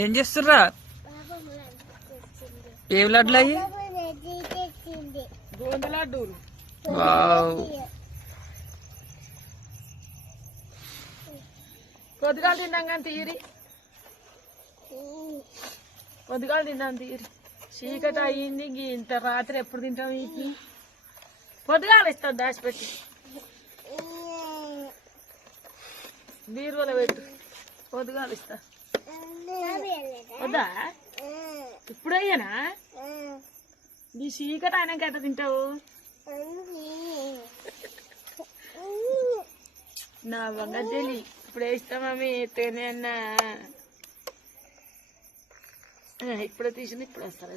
ఏం చేస్తుర్రా? ఏం లడ్లు అయ్యి? పొద్దుగాలు తిన్నాం కానీ తీరి పొద్దుగాలు తిన్నాం తీరి చీకటి అయ్యింది. ఇంత రాత్రి ఎప్పుడు తింటాం? వీటిని పొద్దుగాలు ఇస్తాం దాచిపెట్టి బీరువాలో పెట్టు. పొద్దుగాలు ఇస్తా. వద్దా? ఇప్పుడు అయ్యానా? నీ చీకటి అయినాక ఎట్లా తింటావు? నా బంగారు తెలి ఇప్పుడు వేస్తామీ తేనే అన్నా. ఇప్పుడే తీసిన ఇప్పుడు వేస్తారు.